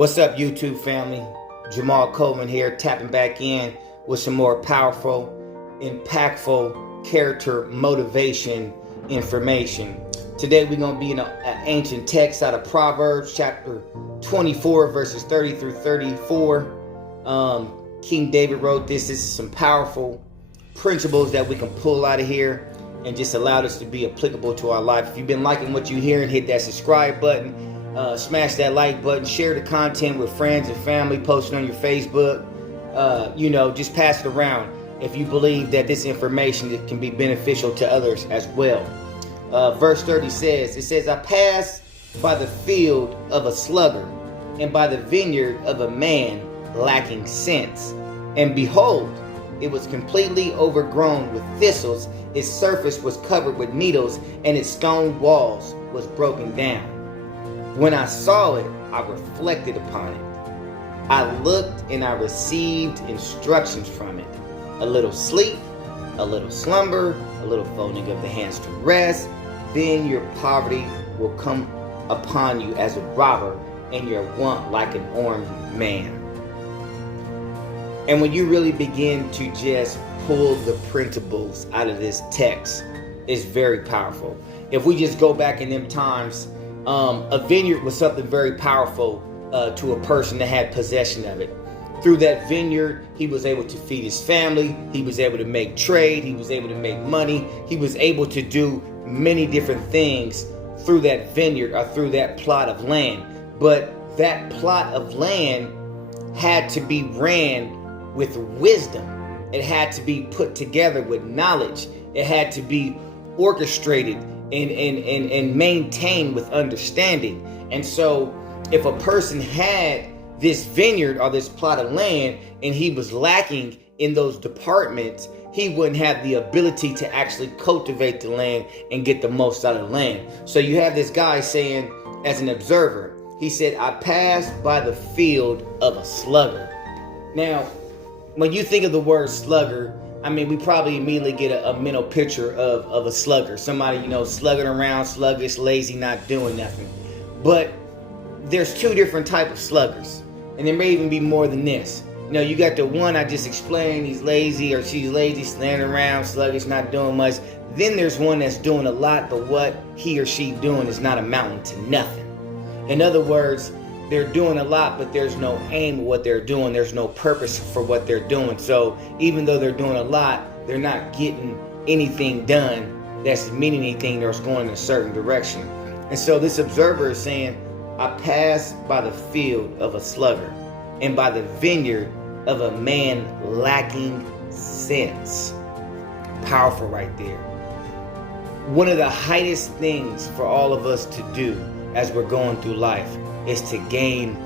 What's up, YouTube family? Jamal Coleman here, tapping back in with some more powerful, impactful character motivation information. Today we're going to be in an ancient text out of Proverbs chapter 24 verses 30 through 34. King David wrote this. This is some powerful principles that we can pull out of here and just allow this to be applicable to our life. If you've been liking what you hear, hit that subscribe button. Smash that like button, share the content with friends and family, post it on your Facebook. Just pass it around if you believe that this information can be beneficial to others as well. Verse 30 says, I passed by the field of a sluggard and by the vineyard of a man lacking sense. And behold, it was completely overgrown with thistles. Its surface was covered with needles, and its stone walls was broken down. When I saw it, I reflected upon it. I looked and I received instructions from it. A little sleep, a little slumber, a little folding of the hands to rest. Then your poverty will come upon you as a robber, and your want like an armed man. And when you really begin to just pull the principles out of this text, it's very powerful. If we just go back in them times, a vineyard was something very powerful to a person that had possession of it. Through that vineyard, he was able to feed his family. He was able to make trade. He was able to make money. He was able to do many different things through that vineyard or through that plot of land. But that plot of land had to be ran with wisdom. It had to be put together with knowledge. It had to be orchestrated and maintained with understanding. And so if a person had this vineyard or this plot of land and he was lacking in those departments, he wouldn't have the ability to actually cultivate the land and get the most out of the land. So you have this guy saying, as an observer, he said, I passed by the field of a sluggard. Now, when you think of the word slugger, we probably immediately get a mental picture of a slugger. Somebody, slugging around, sluggish, lazy, not doing nothing. But there's two different types of sluggers. And there may even be more than this. You got the one I just explained, he's lazy or she's lazy, standing around, sluggish, not doing much. Then there's one that's doing a lot, but what he or she doing is not amounting to nothing. In other words, they're doing a lot, but there's no aim of what they're doing. There's no purpose for what they're doing. So even though they're doing a lot, they're not getting anything done that's meaning anything that's going in a certain direction. And so this observer is saying, I passed by the field of a sluggard and by the vineyard of a man lacking sense. Powerful right there. One of the highest things for all of us to do as we're going through life is to gain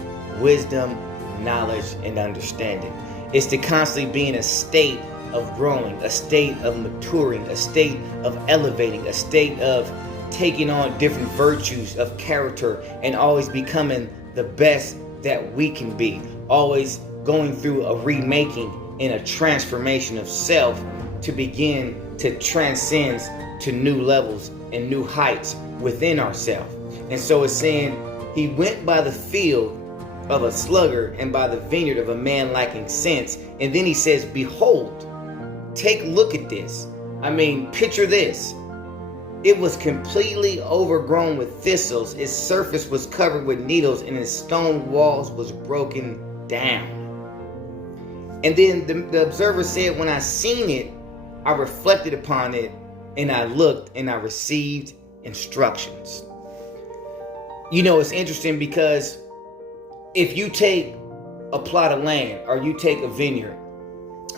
wisdom, knowledge, and understanding. It's to constantly be in a state of growing, a state of maturing, a state of elevating, a state of taking on different virtues of character and always becoming the best that we can be. Always going through a remaking and a transformation of self to begin to transcend to new levels and new heights within ourselves. And so it's saying, he went by the field of a sluggard and by the vineyard of a man lacking sense. And then he says, behold, take a look at this. Picture this. It was completely overgrown with thistles. Its surface was covered with needles, and its stone walls was broken down. And then the observer said, when I seen it, I reflected upon it, and I looked and I received instructions. It's interesting because if you take a plot of land or you take a vineyard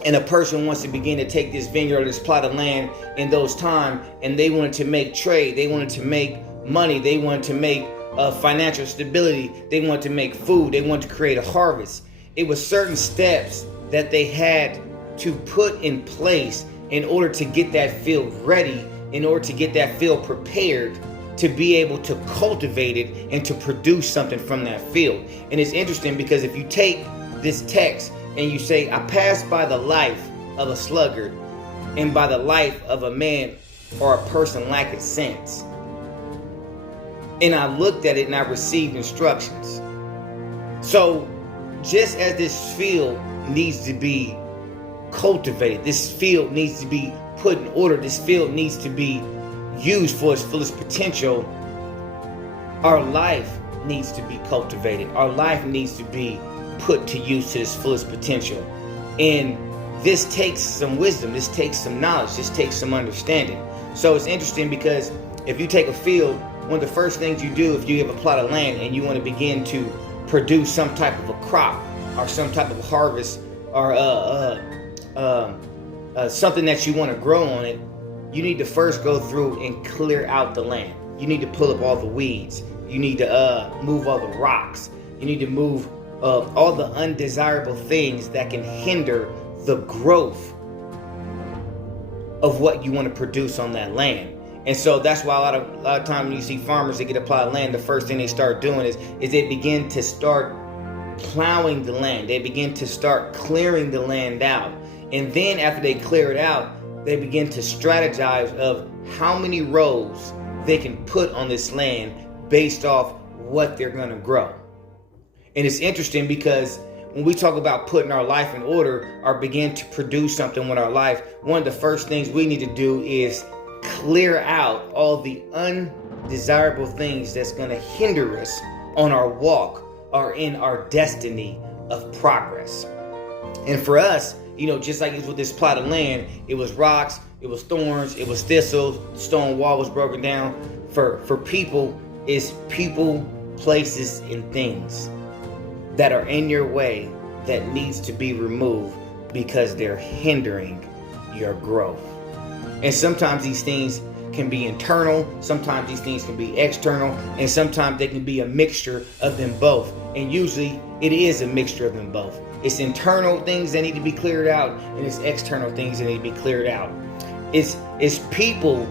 and a person wants to begin to take this vineyard or this plot of land in those times and they wanted to make trade, they wanted to make money, they wanted to make financial stability, they wanted to make food, they wanted to create a harvest. It was certain steps that they had to put in place in order to get that field ready, in order to get that field prepared to be able to cultivate it and to produce something from that field. And it's interesting because if you take this text and you say, I passed by the life of a sluggard and by the life of a man or a person lacking sense, and I looked at it and I received instructions. So just as this field needs to be cultivated, this field needs to be put in order, this field needs to be used for its fullest potential, our life needs to be cultivated. Our life needs to be put to use to its fullest potential. And this takes some wisdom, this takes some knowledge, this takes some understanding. So it's interesting because if you take a field, one of the first things you do if you have a plot of land and you want to begin to produce some type of a crop or some type of harvest or something that you want to grow on it, you need to first go through and clear out the land. You need to pull up all the weeds. You need to move all the rocks. You need to move all the undesirable things that can hinder the growth of what you want to produce on that land. And so that's why a lot of time when you see farmers that get a plot of land, the first thing they start doing is they begin to start plowing the land. They begin to start clearing the land out. And then after they clear it out, they begin to strategize of how many rows they can put on this land based off what they're going to grow. And it's interesting because when we talk about putting our life in order or begin to produce something with our life, one of the first things we need to do is clear out all the undesirable things that's going to hinder us on our walk or in our destiny of progress. And for us, just like it was with this plot of land, it was rocks, it was thorns, it was thistles, the stone wall was broken down. For people, it's people, places, and things that are in your way that needs to be removed because they're hindering your growth. And sometimes these things can be internal, sometimes these things can be external, and sometimes they can be a mixture of them both. And usually it is a mixture of them both. It's internal things that need to be cleared out, and it's external things that need to be cleared out. It's people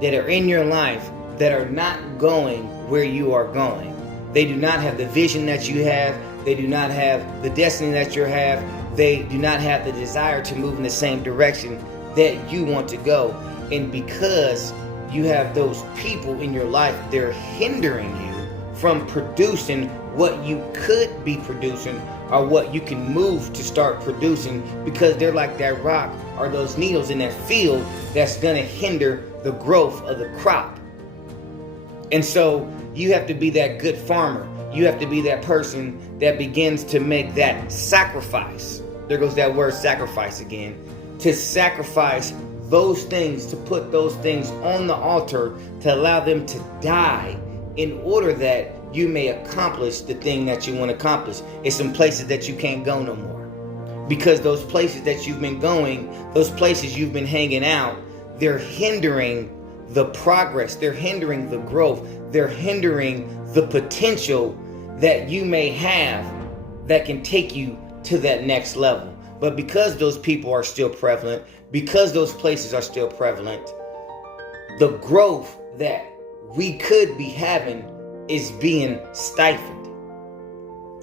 that are in your life that are not going where you are going. They do not have the vision that you have. They do not have the destiny that you have. They do not have the desire to move in the same direction that you want to go. And because you have those people in your life, they're hindering you from producing what you could be producing or what you can move to start producing, because they're like that rock or those needles in that field that's going to hinder the growth of the crop. And so you have to be that good farmer. You have to be that person that begins to make that sacrifice. There goes that word sacrifice again. To sacrifice those things, to put those things on the altar, to allow them to die in order that you may accomplish the thing that you want to accomplish. It's some places that you can't go no more. Because those places that you've been going, those places you've been hanging out, they're hindering the progress. They're hindering the growth. They're hindering the potential that you may have that can take you to that next level. But because those people are still prevalent, because those places are still prevalent, the growth that we could be having is being stifled.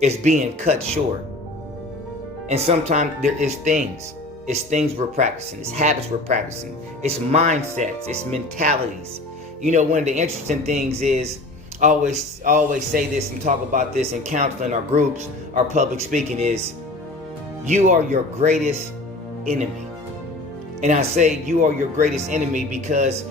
It's being cut short. And sometimes there is things. It's things we're practicing. It's habits we're practicing. It's mindsets. It's mentalities. One of the interesting things is, I always say this and talk about this in counseling, our groups, our public speaking, is you are your greatest enemy. And I say you are your greatest enemy because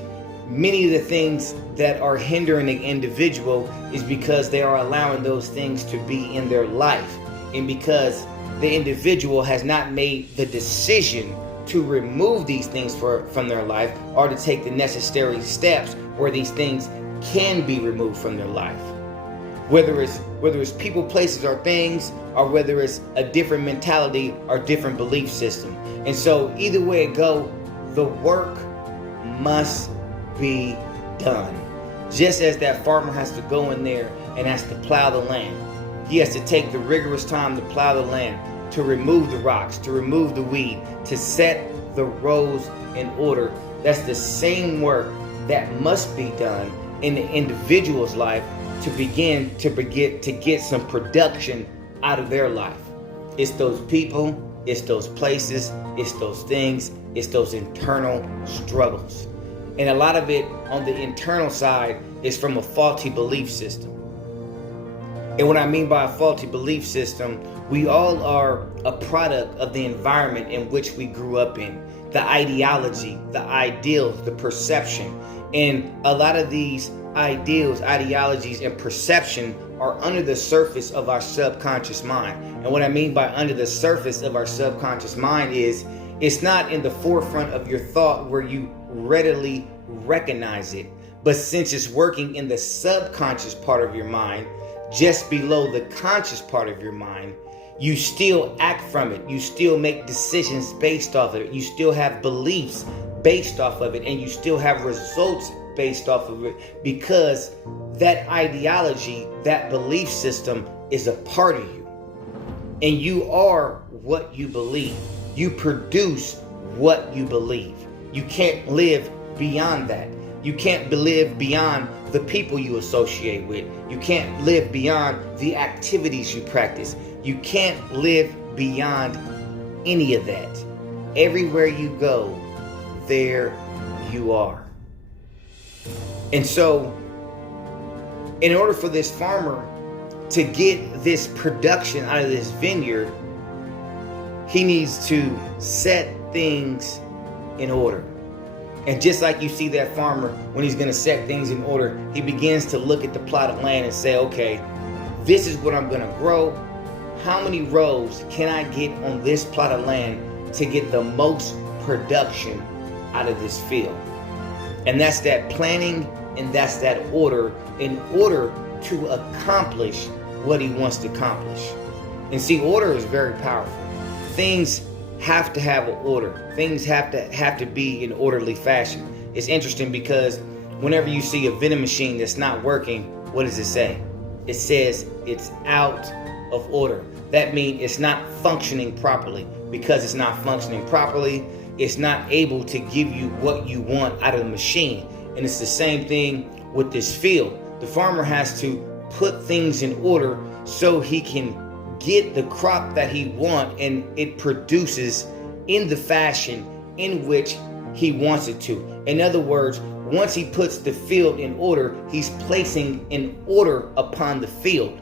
many of the things that are hindering the individual is because they are allowing those things to be in their life. And because the individual has not made the decision to remove these things from their life or to take the necessary steps where these things can be removed from their life. Whether it's people, places, or things, or whether it's a different mentality or different belief system. And so either way it go, the work must be done. Just as that farmer has to go in there and has to plow the land. He has to take the rigorous time to plow the land, to remove the rocks, to remove the weed, to set the rows in order. That's the same work that must be done in the individual's life to begin to get some production out of their life. It's those people, it's those places, it's those things, it's those internal struggles. And a lot of it on the internal side is from a faulty belief system. And what I mean by a faulty belief system, we all are a product of the environment in which we grew up in, the ideology, the ideals, the perception. And a lot of these ideals, ideologies, and perception are under the surface of our subconscious mind. And what I mean by under the surface of our subconscious mind is it's not in the forefront of your thought where you readily recognize it. But since it's working in the subconscious part of your mind, just below the conscious part of your mind, you still act from it. You still make decisions based off of it. You still have beliefs based off of it, and you still have results based off of it, because that ideology, that belief system is a part of you. And you are what you believe. You produce what you believe. You can't live beyond that. You can't live beyond the people you associate with. You can't live beyond the activities you practice. You can't live beyond any of that. Everywhere you go, there you are. And so, in order for this farmer to get this production out of this vineyard, he needs to set things in order. And just like you see that farmer, when he's going to set things in order, he begins to look at the plot of land and say, okay, this is what I'm going to grow. How many rows can I get on this plot of land to get the most production out of this field? And that's that planning, and that's that order, in order to accomplish what he wants to accomplish. And see, order is very powerful. Things have to have an order. Things have to be in orderly fashion. It's interesting because whenever you see a vending machine that's not working, what does it say? It says it's out of order. That means it's not functioning properly. Because it's not functioning properly, it's not able to give you what you want out of the machine. And it's the same thing with this field. The farmer has to put things in order so he can get the crop that he wants, and it produces in the fashion in which he wants it to. In other words, once he puts the field in order, he's placing an order upon the field.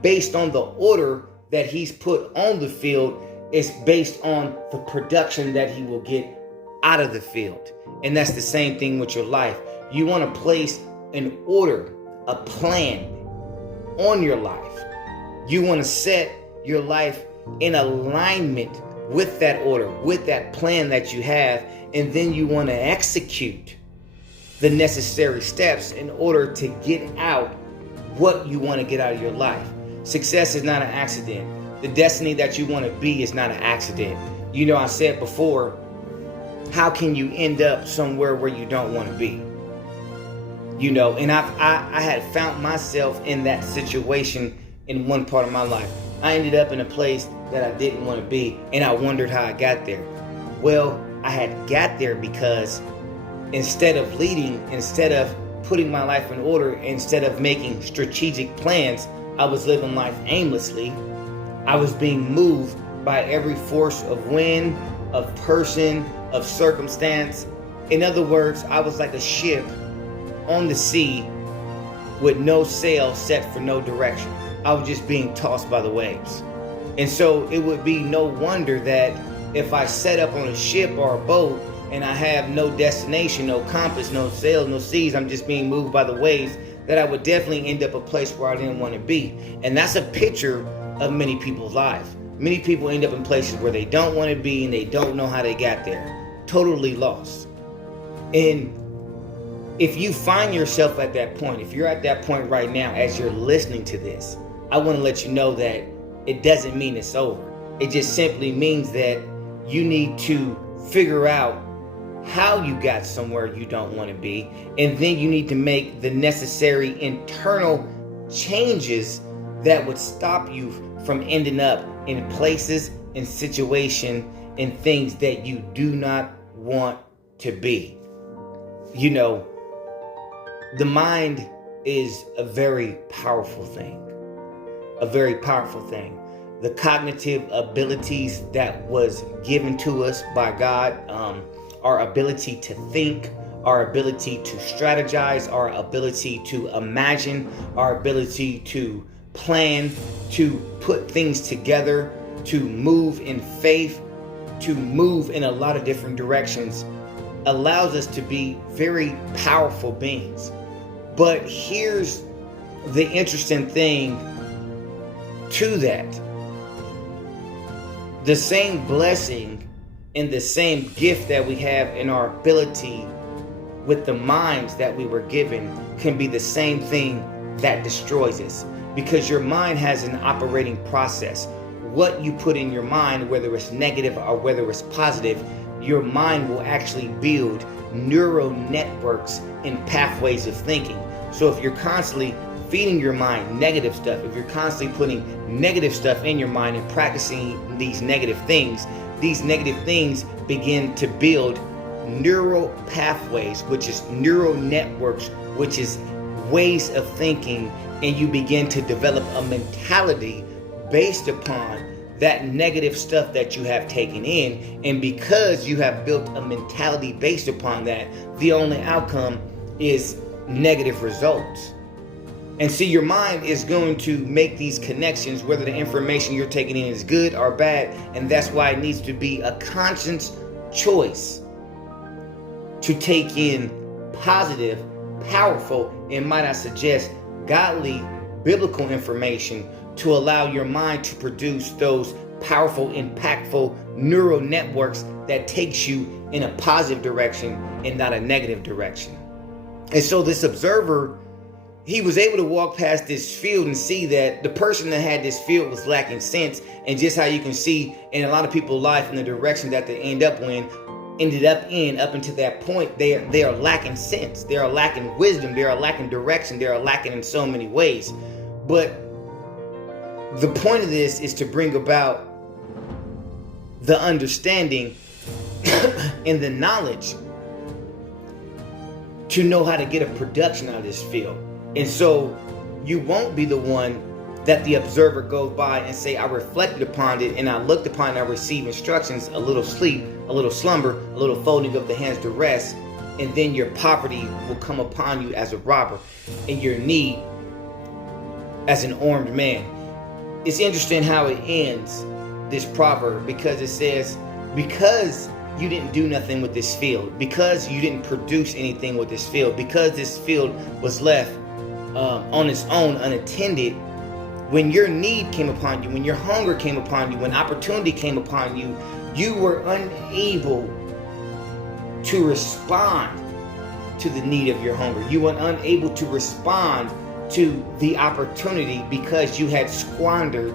Based on the order that he's put on the field, is based on the production that he will get out of the field. And that's the same thing with your life. You want to place an order, a plan on your life. You want to set your life in alignment with that order, with that plan that you have, and then you want to execute the necessary steps in order to get out what you want to get out of your life. Success is not an accident. The destiny that you want to be is not an accident. You know, I said before, how can you end up somewhere where you don't want to be? You know, and I had found myself in that situation in one part of my life. I ended up in a place that I didn't want to be, and I wondered how I got there. Well, I had got there because instead of leading, instead of putting my life in order, instead of making strategic plans, I was living life aimlessly. I was being moved by every force of wind, of person, of circumstance. In other words, I was like a ship on the sea with no sail set for no direction. I was just being tossed by the waves. And so it would be no wonder that if I set up on a ship or a boat and I have no destination, no compass, no sails, no seas, I'm just being moved by the waves, that I would definitely end up a place where I didn't want to be. And that's a picture of many people's lives. Many people end up in places where they don't want to be and they don't know how they got there. Totally lost. And if you find yourself at that point, if you're at that point right now as you're listening to this, I want to let you know that it doesn't mean it's over. It just simply means that you need to figure out how you got somewhere you don't want to be, and then you need to make the necessary internal changes that would stop you from ending up in places and situations and things that you do not want to be. You know, the mind is a very powerful thing. A very powerful thing. The cognitive abilities that was given to us by God, our ability to think, our ability to strategize, our ability to imagine, our ability to plan, to put things together, to move in faith, to move in a lot of different directions, allows us to be very powerful beings. But here's the interesting thing to that. The same blessing and the same gift that we have in our ability with the minds that we were given can be the same thing that destroys us, because your mind has an operating process. What you put in your mind, whether it's negative or whether it's positive, your mind will actually build neural networks and pathways of thinking. So if you're constantly feeding your mind negative stuff, if you're constantly putting negative stuff in your mind and practicing these negative things begin to build neural pathways, which is neural networks, which is ways of thinking, and you begin to develop a mentality based upon that negative stuff that you have taken in. And because you have built a mentality based upon that, the only outcome is negative results. And see, your mind is going to make these connections, whether the information you're taking in is good or bad. And that's why it needs to be a conscious choice to take in positive, powerful, and might I suggest godly, biblical information to allow your mind to produce those powerful, impactful neural networks that takes you in a positive direction and not a negative direction. And so this observer, he was able to walk past this field and see that the person that had this field was lacking sense. And just how you can see in a lot of people's life in the direction that they ended up until that point, they are lacking sense. They are lacking wisdom. They are lacking direction. They are lacking in so many ways. But the point of this is to bring about the understanding and the knowledge to know how to get a production out of this field. And so you won't be the one that the observer goes by and say, I reflected upon it and I looked upon it, I received instructions, a little sleep, a little slumber, a little folding of the hands to rest, and then your poverty will come upon you as a robber and your need as an armed man. It's interesting how it ends, this proverb, because it says, because you didn't do nothing with this field, because you didn't produce anything with this field, because this field was left on its own, unattended, when your need came upon you, when your hunger came upon you, when opportunity came upon you, you were unable to respond to the need of your hunger. You were unable to respond to the opportunity because you had squandered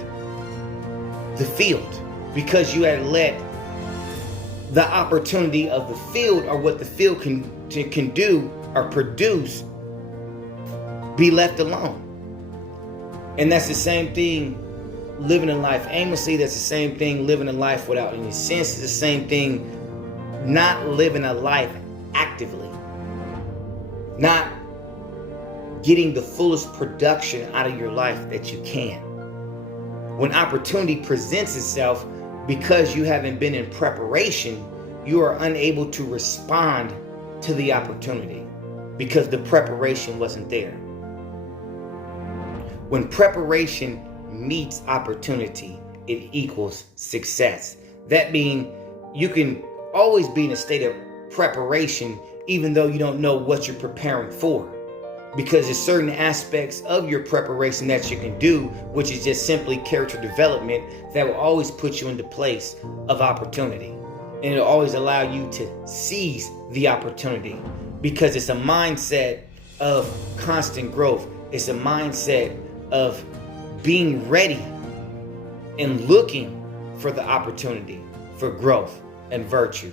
the field, because you had let the opportunity of the field, or what the field can do or produce, be left alone. And that's the same thing living a life aimlessly. That's the same thing living a life without any sense. It's the same thing not living a life actively, not getting the fullest production out of your life that you can. When opportunity presents itself, because you haven't been in preparation, you are unable to respond to the opportunity because the preparation wasn't there. When preparation meets opportunity, it equals success. That means you can always be in a state of preparation even though you don't know what you're preparing for. Because there's certain aspects of your preparation that you can do, which is just simply character development, that will always put you into place of opportunity. And it'll always allow you to seize the opportunity, because it's a mindset of constant growth. It's a mindset of being ready and looking for the opportunity for growth and virtue.